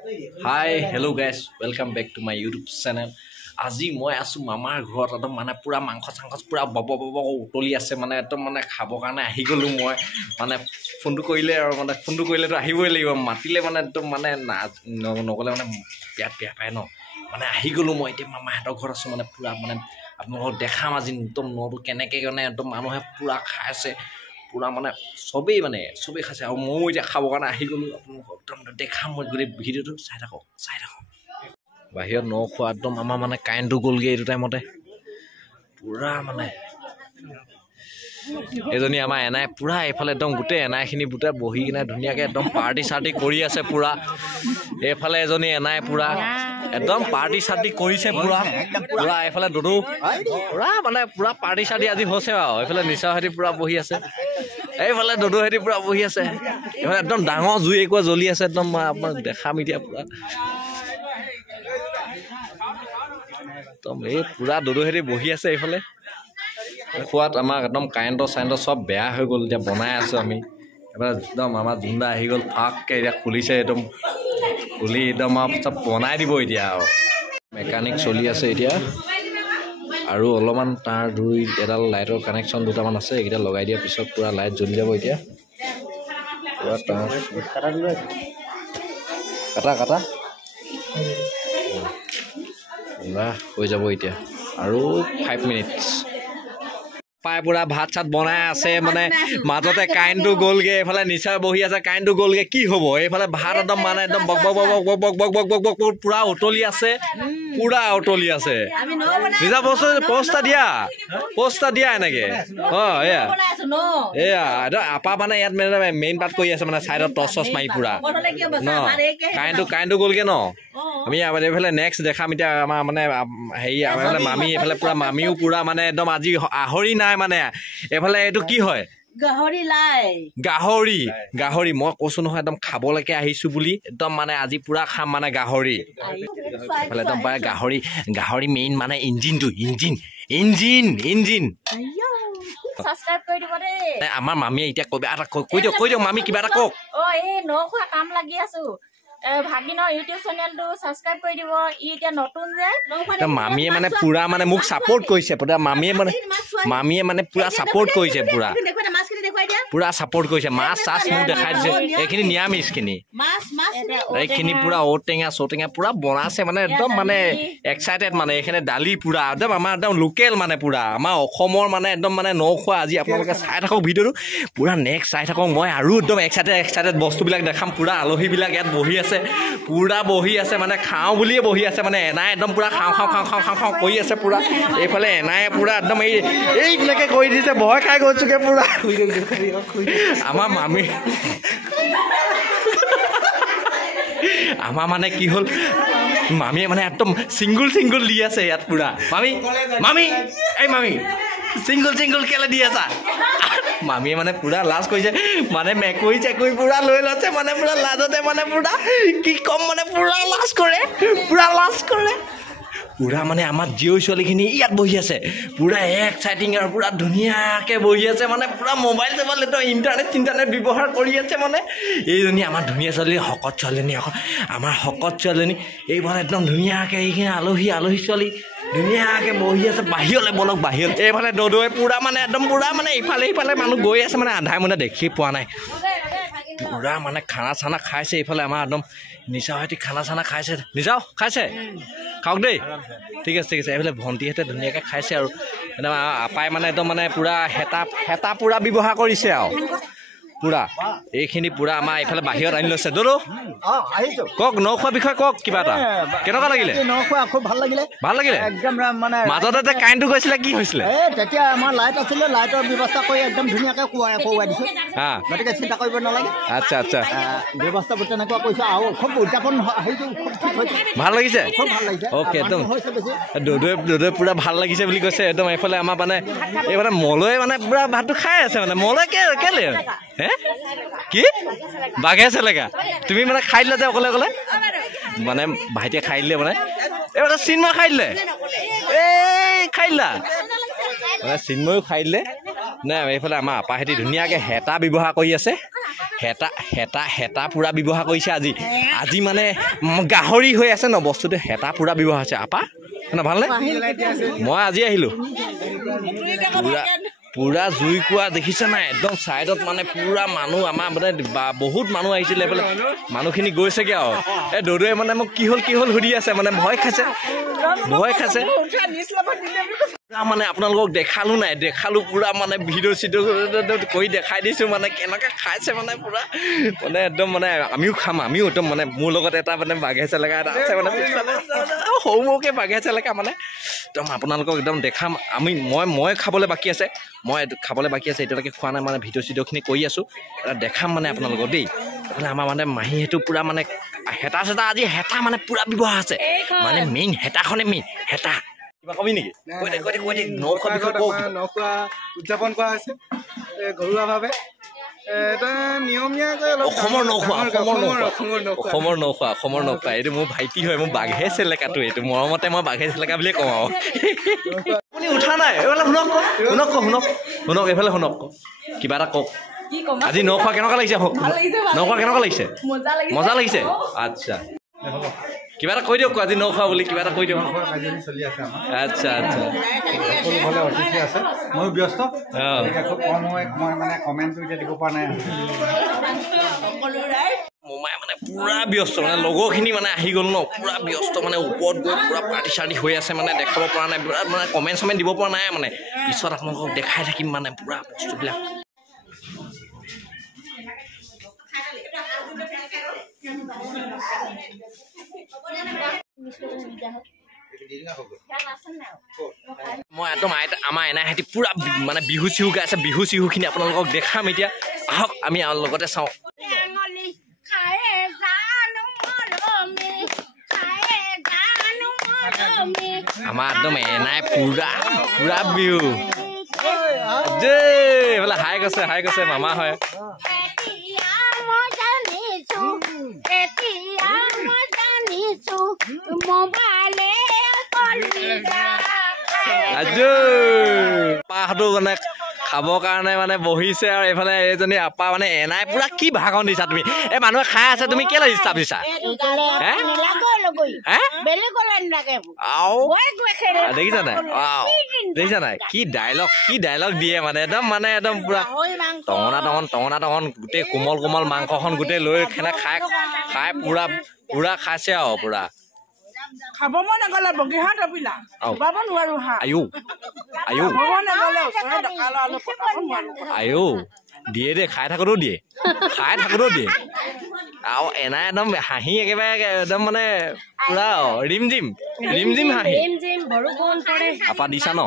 Hi, hello guys, welcome back to my YouTube channel. আজি মই আছো মামাৰ ঘৰত একদম মানে পুৰা মাংস চাংস পুৰা বব উতলি আছে মানে একদম মানে খাবৰ কাৰণে আহি গলো মই মানে ফোনটো কৰিলে আৰু মানে ফোনটো কৰিলেতো আহিবই লাগিব মাতিলে মানে একদম মানে নগলে মানে বেয়া পায় ন মানে আহি গলো মই এতিয়া মামাহঁতৰ ঘৰত আছো মানে পুৰা মানে আপোনালোকক দেখাম আজি একদম নটো কেনেকে মানে একদম মানুহে পুৰা খাইছে পুৰা মানে সবেই খাইছে আৰু ময়ো এতিয়া খাবৰ কাৰণে আহি গলো আপোনালোকক একদম দেখাম মই গোটেই ভিডিঅ'টো চাই থাকক বাহিৰত ন খোৱা একদম আমাৰ মানে কাৰেণ্টটো গ'লগে এইটো টাইমতে পুৰা মানে এজনী আমাৰ এনাই পুৰা এইফালে একদম গোটেই এনাইখিনি গোটেই বহি কিনে ধুনীয়াকৈ একদম পাৰ্টি চাৰ্টি কৰি আছে পুৰা এইফালে এজনী এনাই পুৰা একদম পাৰ্টি চাৰ্টি কৰিছে পুৰা এইফালে দুদু পুৰা মানে পুৰা পাৰ্টি চাৰ্টি আজি হৈছে আৰু এইফালে নিচাহেঁতি পুৰা বহি আছে এইফালে দুদুহেঁতি পুৰা বহি আছে এইফালে একদম ডাঙৰ জুই একুৱা জ্বলি আছে একদম আপোনাক দেখাম এতিয়া পুৰা একদম এই পুৰা দুদুহেঁতি বহি আছে এইফালে খোৱাত আমাক একদম কাৰেণ্টৰ চব বেয়া হৈ গ'ল এতিয়া বনাই আছোঁ আমি এবাৰ একদম আমাৰ জুন্দা আহি গ'ল ফাককৈ এতিয়া খুলিছে একদম খুলি একদম চব বনাই দিব এতিয়া আৰু মেকানিক চলি আছে এতিয়া আৰু অলপমান তাৰ এডাল লাইটৰ কানেকশ্যন দুটামান আছে এইকেইটা লগাই দিয়াৰ পিছত পুৰা লাইট জ্বলি যাব এতিয়া পুৰা কাটা হৈ যাব এতিয়া আৰু 5 মিনিটছ পাই পুৰা ভাত চাত বনাই আছে মানে মাজতে কাৰেণ্টটো গ'লগে এইফালে নিচা বহি আছে কাৰেণ্টটো গ'লগে কি হ'ব এইফালে ভাত একদম মানে একদম বক পুৰা উতলি আছে নিজা পোষ্টা দিয়া এনেকে এয়া আপা মানে ইয়াত মেইন পাৰ্ট কৰি আছে মানে চাইডত টচ মাৰি পুৰা কাৰেণ্টটো গ'লগে ন আমি এইফালে নেক্সট দেখাম এতিয়া আমাৰ মানে হেৰি আমাৰ মামী এইফালে পুৰা মামীও পুৰা মানে একদম আজি আহৰি নাই মানে এইফালে এইটো কি হয় গাহৰি মই কৈছো নহয় একদম খাবলৈকে আহিছো বুলি একদম মানে আজি পুৰা খাম মানে গাহৰি এইফালে একদম পায় গাহৰি মেইন মানে ইঞ্জিন সাবস্ক্ৰাইব কৰি দিব দে আমাৰ মামীয়ে এতিয়া কৈ দিয়ক মামী কিবা এটা কওক এই নখোৱা কাম লাগি আছো ভাগিনৰ ইউটিউব চেনেলটো সাবস্ক্ৰাইব কৰি দিব ই এতিয়া নতুন যে মামীয়ে মানে পুৰা মানে মোক সাপোৰ্ট কৰিছে পুৰা মামীয়ে মানে পুৰা সাপোৰ্ট কৰিছে পুৰা সাপোৰ্ট কৰিছে মাছ চাছ মোক দেখাই দিছে এইখিনি নিৰামিষখিনি এইখিনি পুৰা ঔটেঙা চৌটেঙা পুৰা বনাইছে মানে একদম মানে এক্সাইটেড মানে এইখিনি দালি পুৰা একদম আমাৰ একদম লোকেল মানে পুৰা আমাৰ অসমৰ মানে একদম মানে নখোৱা আজি আপোনালোকে চাই থাকক ভিডিঅ'টো পুৰা নেক্সট চাই থাকক মই আৰু একদম এক্সাইটেড বস্তুবিলাক দেখাম পুৰা আলহীবিলাক ইয়াত বহি আছে পুৰা বহি আছে মানে খাওঁ বুলিয়ে বহি আছে মানে এনাই একদম পুৰা খাওঁ কৰি আছে পুৰা এইফালে এনাই পুৰা একদম এইবিলাকে কৰি দিছে ভয় খাই গৈছোগে পুৰা আমাৰ মানে কি হ'ল মামীয়ে মানে একদম চিংগুল দি আছে ইয়াত পুৰা মামী চিংগুল কেলে দি আছা মামীয়ে মানে পুৰা লাজ কৰিছে মানে মেকুৰী চেকুৰী পুৰা লৈ লৈছে মানে পুৰা লাজতে মানে পুৰা কি কম মানে পুৰা লাজ কৰে পুৰা মানে আমাৰ জিঅ' ছোৱালীখিনি ইয়াত বহি আছে পুৰা এক্সাইটিং আৰু পুৰা ধুনীয়াকৈ বহি আছে মানে পুৰা মোবাইল ইণ্টাৰনেট ব্যৱহাৰ কৰি আছে মানে এইজনী আমাৰ ধুনীয়া ছোৱালী শকত ছোৱালীজনী এইফালে একদম ধুনীয়াকৈ এইখিনি আলহী ছোৱালী ধুনীয়াকৈ বহি আছে বাহিৰলৈ বলক এইফালে দদৈ পুৰা মানে একদম পুৰা মানে ইফালে মানুহ গৈ আছে মানে আন্ধাৰ মানে দেখি পোৱা নাই পুৰা মানে খানা চানা খাইছে এইফালে আমাৰ একদম নিচাহেঁতি খানা চানা খাইছে খাইছে খাওক দেই ঠিক আছে এইফালে ভণ্টিহঁতে ধুনীয়াকৈ খাইছে আৰু একদম আপাই মানে একদম মানে পুৰা হেতা পুৰা ব্যৱহাৰ কৰিছে আৰু পুৰা এইখিনি পুৰা আমাৰ এইফালে বাহিৰত আনি লৈছে দৌৰো কওক নখোৱা বিষয়ে কওক কিবা এটা কেনেকুৱা লাগিলে খুব ভাল লাগিলে একদম মানে মাজতে কাৰেণ্টটো গৈছিলে কি হৈছিলে তেতিয়া আমাৰ লাইট আছিলে লাইটৰ ব্যৱস্থা কৰি একদম ধুনীয়াকৈ খুৱাই দিছো গতিকে চিন্তা কৰিব নালাগে আচ্ছা ব্যৱস্থাবোৰ তেনেকুৱা কৰিছো আৰু খুব উদযাপন হেৰিটো খুব ঠিক হৈছে ভাল লাগিছে খুব ভাল লাগিছে অ'কে একদম দদৈ পুৰা ভাল লাগিছে বুলি কৈছে একদম এইফালে আমাৰ মানে এইফালে মলৈ মানে পুৰা ভাতটো খাই আছে মানে মলৈ কেলে কি বাঘে চেলেকা তুমি মানে খাই দিলা যে অকলে মানে ভাইটিয়ে খাই দিলে মানে এইবাৰ চিন্ময় খাই দিলে খাই দিলা মানে চিন্ময়ো খাই দিলে নে এইফালে আমাৰ আপাহেঁতি ধুনীয়াকৈ হেতা ব্যৱহাৰ কৰি আছে হেতা পুৰা ব্যৱহাৰ কৰিছে আজি মানে গাহৰি হৈ আছে ন বস্তুটো হেতা পুৰা ব্যৱহাৰ হৈছে আপা না ভালনে মই আজি আহিলোঁ পুৰা জুই কোৱা দেখিছে নাই একদম চাইডত মানে পুৰা মানুহ আমাৰ মানে বহুত মানুহ আহিছিলে এইফালে মানুহখিনি গৈছেগে আৰু এই দৌৰে মানে মোক কি হ'ল সুধি আছে মানে ভয় খাইছে মানে আপোনালোকক দেখালো পুৰা মানে ভিডিঅ' চিডিঅ' কৰি দেখাই দিছোঁ মানে কেনেকৈ খাইছে মানে পুৰা মানে একদম মানে আমিও একদম মানে মোৰ লগত এটা মানে বাঘে চেলেকা এটা আছে মানে সৰু সৰুকৈ বাঘে চেলেকা মানে একদম আপোনালোকক একদম দেখাম মই খাবলৈ বাকী আছে এতিয়ালৈকে খোৱা নাই মানে ভিডিঅ' চিডিঅ'খিনি কৰি আছোঁ এটা দেখাম মানে আপোনালোকক দেই এইফালে আমাৰ মানে মাহীহেঁতো পুৰা মানে হেতা আজি হেতা মানে পুৰা ব্যৱহাৰ আছে মানে মেইন হেতাখনে হেতা কিবা কবি নেকি নখোৱা উদযাপন কৰা হৈছে ঘৰুৱাভাৱে এটা নিয়মীয়াকৈ অসমৰ নখোৱা এইটো মোৰ ভাইটি হয় মোৰ বাঘে চেলেকাটো এইটো মৰমতে মই বাঘে চেলেকা বুলিয়ে কওঁ আৰু আপুনি উঠা নাই এইফালে শুনক এইফালে শুনক কিবা এটা কওক আজি নখোৱা কেনেকুৱা লাগিছে মজা লাগিছে আচ্ছা কিবা এটা কৈ দিয়ক আজি নখোৱা বুলি কিবা এটা কৈ দিয়ক আচ্ছা মই ব্যস্ত মানে কমেণ্টটো এতিয়া দিব পৰা নাই মোমাই মানে পুৰা ব্যস্ত মানে লগৰখিনি মানে আহি গ'ল ন পুৰা ব্যস্ত মানে ওপৰত গৈ পুৰা পাৰ্টি চাৰ্টি হৈ আছে মানে দেখাব পৰা নাই পুৰা মানে কমেণ্ট দিব পৰা নাই মানে পিছত আপোনালোকক দেখাই থাকিম মানে পুৰা বস্তুবিলাক মই একদম আমাৰ এনাইহেঁতি পুৰা মানে বিহু চিহু গাইছে বিহু চিহুখিনি আপোনালোকক দেখাম এতিয়া আহক আমি লগতে চাওঁ আমাৰ একদম এনাই পুৰা বিহু এইফালে হাই কৈছে মামা হয় আপাহঁতো মানে খাবৰ কাৰণে মানে বহিছে আৰু এইফালে এইজনী আপা মানে এনাই পুৰা কি ভাগন দিছা তুমি এই মানুহে খাই আছে তুমি কেলে ডিষ্টাৰ্ব দিছা দেখিছা নাই কি ডাইলগ দিয়ে মানে একদম পুৰা টঙনা গোটেই কোমল মাংসখন গোটেই লৈ খাই পুৰা খাইছে আৰু পুৰা খাব মন গ'লে বগীহাত ৰবিলা বাব নোৱাৰো হা আয়ো দিয়ে দে খাই থাকোঁতেও দিয়ে আৰু এনাই একদম হাঁহি একেবাৰে একদম মানে পুৰা ৰিমজিম হাঁহি আপা দিছা ন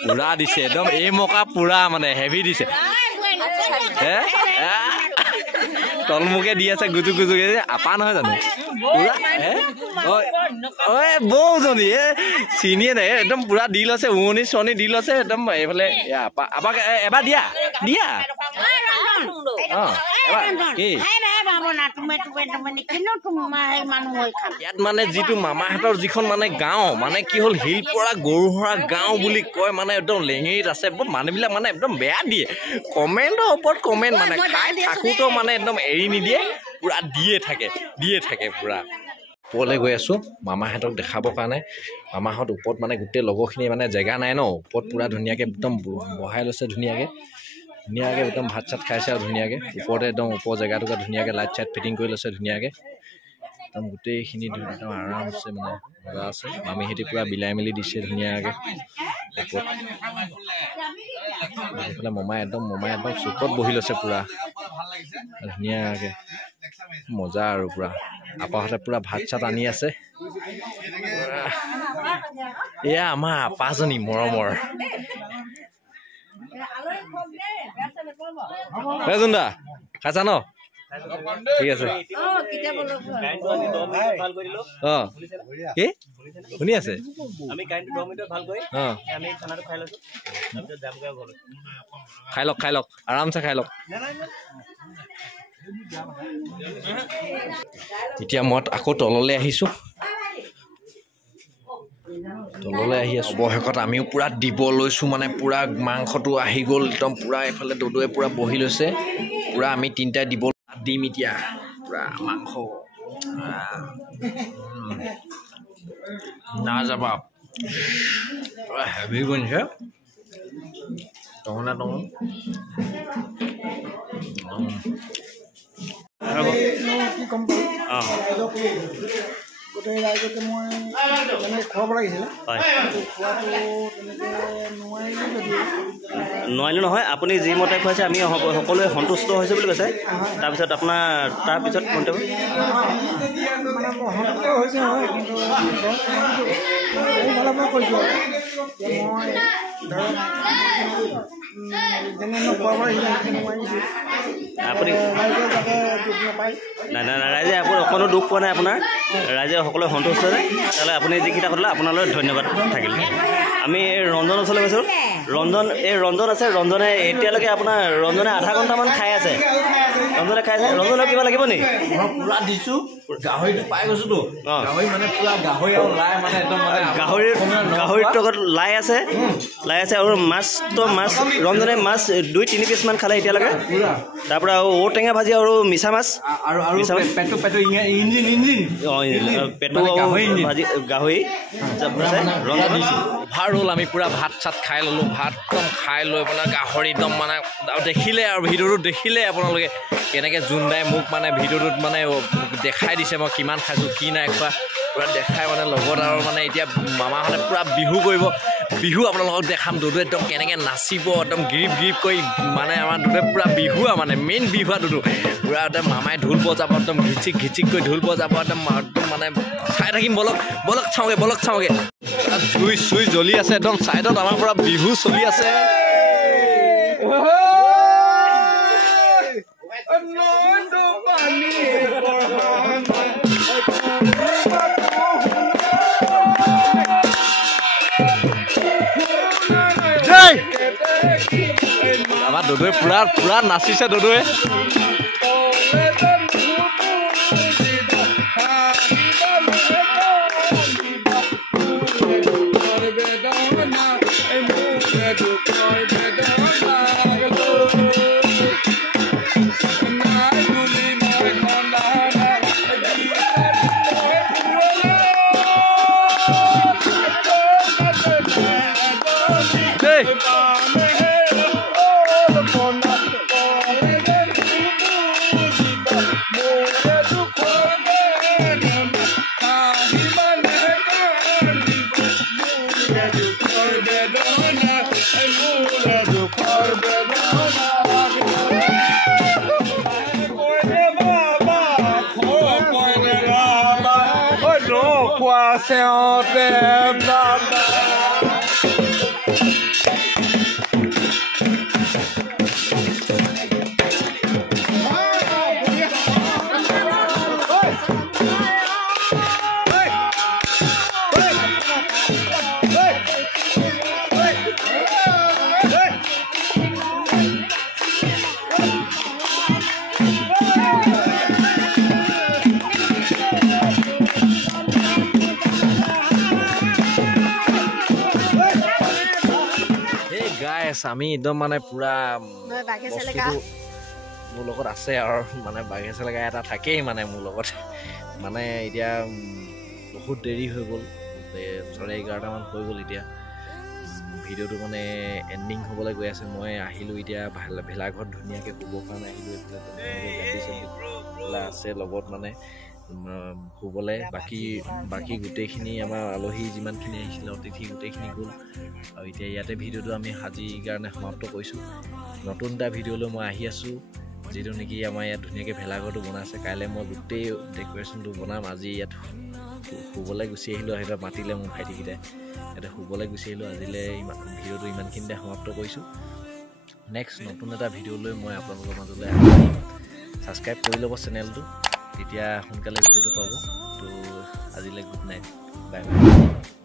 পুৰা দিছে একদম এই মকা পুৰা মানে হেভি দিছে তলমুকে দি আছে গুজুকে আপা নহয় জানো পুৰা বৌজনী চিনিয়ে নাই একদম পুৰা দি লৈছে উৰণি চৰণি দি লৈছে একদম এইফালে আপাক এবাৰ দিয়া ইয়াত মানে যিটো মামাহঁতৰ যিখন মানে গাঁও মানে কি হ'ল শিলপৰা গৰুহৰা গাঁও বুলি কয় মানে একদম লেঙেৰিত আছে মানুহবিলাক মানে একদম বেয়া দিয়ে কমেণ্টৰ ওপৰত কমেণ্ট মানে খাই থাকোঁতেও মানে একদম এৰি নিদিয়ে পুৰা দিয়ে থাকে পুৰা ওপৰলৈ গৈ আছোঁ মামাহঁতক দেখাবৰ কাৰণে মামাহঁত ওপৰত মানে গোটেই লগৰখিনি মানে জেগা নাই ন ওপৰত পুৰা ধুনীয়াকৈ একদম বহাই লৈছে ধুনীয়াকৈ একদম ভাত চাত খাইছে আৰু ধুনীয়াকৈ ওপৰতে একদম ওপৰ জেগাটুকুৰা ধুনীয়াকৈ লাইট চাইট ফিটিং কৰি লৈছে ধুনীয়াকৈ একদম গোটেইখিনি একদম আৰাম আছে মানে মজা আছে মামীহঁতি পুৰা বিলাই মেলি দিছে ধুনীয়াকৈ ওপৰত এইফালে মমাই একদম চুকত বহি লৈছে পুৰা ধুনীয়াকৈ মজা আৰু পুৰা আপাহঁতে পুৰা ভাত চাত আনি আছে এয়া আমাৰ আপাজনী মৰমৰ জোনদা খাইছা ন ঠিক আছে কি শুনি আছে খাই লওক আৰামছে খাই লওক এতিয়া মই আকৌ তললৈ আহিছোঁ অৱশেষত আমিও পুৰা দিব লৈছোঁ মানে পুৰা মাংসটো আহি গ'ল একদম পুৰা এইফালে দদুৱে পুৰা বহি লৈছে পুৰা আমি তিনিটাই দিব দিম এতিয়া পুৰা মাংস না যাবা পুৰা হেভি বনিছে টঙনা টঙ কি ক'ম গোটেই ৰাইজকে মই তেনেকৈ খুৱাব লাগিছিলে খোৱাটো তেনেকৈ নোৱাৰিলোঁ যদিও নোৱাৰিলোঁ নহয় আপুনি যি মতে খুৱাইছে আমি সকলোৱে সন্তুষ্ট হৈছে বুলি কৈছে তাৰপিছত আপোনাৰ তাৰপিছত মন্তব্য মানে মই সন্তুষ্ট হৈছে হয় কিন্তু এইফালৰ পৰা কৈছোঁ যে মই ধৰক যেনে খুৱাব লাগিছিলে নোৱাৰিছোঁ আপুনি ৰাইজে যাতে দুখ নাপায় নাই নাই নাই ৰাইজে আপুনি অকণো দুখ পোৱা নাই আপোনাৰ ৰাইজে সকলোৱে সন্তুষ্ট হৈছে তেতিয়াহ'লে আপুনি যিকেইটা ক'লে আপোনালৈ ধন্যবাদ থাকিল আমি ৰঞ্জন ওচৰলৈ গৈছোঁ ৰঞ্জন আছে ৰঞ্জনে এতিয়ালৈকে আপোনাৰ ৰঞ্জনে আধা ঘণ্টামান খাই আছে ৰঞ্জনে ৰঞ্জনক কিবা লাগিব নেকি মই পুৰা দিছোঁ গাহৰিটো পাই গৈছোঁতো গাহৰি মানে পুৰা গাহৰি আৰু লাই মানে একদম মানে গাহৰিৰ লগত লাই আছে আৰু মাছ ৰঞ্জনে মাছ 2-3 পিচমান খালে এতিয়ালৈকে তাৰপৰা ঔটেঙা ভাজি আৰু মিছা মাছ আৰু পেটু ইঞ্জিন পেটু ভাজি গাহৰি অভাৰ হ'ল আমি পুৰা ভাত চাত খাই ল'লোঁ ভাত একদম খাই লৈ পেলাই গাহৰি একদম মানে দেখিলে আৰু ভিডিঅ'টোত দেখিলে আপোনালোকে কেনেকৈ জোনদাই মোক মানে ভিডিঅ'টোত মানে দেখাই দিছে মই কিমান খাইছোঁ কি নাই খোৱা পুৰা দেখাই মানে লগত আৰু মানে এতিয়া মামাহঁতে পুৰা বিহু কৰিব বিহু আপোনালোকক দেখাম দুদু একদম কেনেকৈ নাচিব একদম গিৰিপ কৰি মানে আমাৰ দুদে পুৰা বিহু মানে মেইন বিহু দুদু পুৰা একদম মামাই ঢোল বজাব একদম ঘিচিক কৰি ঢোল বজাব একদম মানে চাই থাকিম বলক চাওঁগে চুই জ্বলি আছে একদম চাইডত আমাৰ পৰা বিহু চলি আছে আমাৰ দুদুৱে পুৰা নাচিছে দুদুৱে আমি একদম মানে পুৰা মোৰ লগত আছে আৰু মানে বাঘে চেলেকা এটা থাকেই মানে মোৰ লগত মানে এতিয়া বহুত দেৰি হৈ গ'ল 11:30মান হৈ গ'ল এতিয়া ভিডিঅ'টো মানে এণ্ডিং হ'বলৈ গৈ আছে মই আহিলোঁ এতিয়া ভেলাঘৰত ধুনীয়াকৈ শুবৰ কাৰণে আহিলোঁ আছে লগত মানে শুবলৈ বাকী গোটেইখিনি আমাৰ আলহী যিমানখিনি আহিছিলে অতিথি গোটেইখিনি গ'ল আৰু এতিয়া ইয়াতে ভিডিঅ'টো আমি আজিৰ কাৰণে সমাপ্ত কৰিছোঁ নতুন এটা ভিডিঅ'লৈ মই আহি আছোঁ যিটো নেকি আমাৰ ইয়াত ধুনীয়াকৈ ভেলাঘৰটো বনাইছে কাইলৈ মই গোটেই ডেক'ৰেশ্যনটো বনাম আজি ইয়াত শুবলৈ গুচি আহিলোঁ সিহঁতে মাতিলে মোৰ ভাইটিকেইটাই ইয়াতে শুবলৈ গুচি আহিলোঁ আজিলৈ ভিডিঅ'টো ইমানখিনিতে সমাপ্ত কৰিছোঁ নেক্সট নতুন এটা ভিডিঅ'লৈ মই আপোনালোকৰ মাজলৈ আহিম ছাবস্ক্ৰাইব কৰি ল'ব চেনেলটো তেতিয়া সোনকালে ভিডিঅ'টো পাব তো আজিলৈ গুড নাইট বাই বাই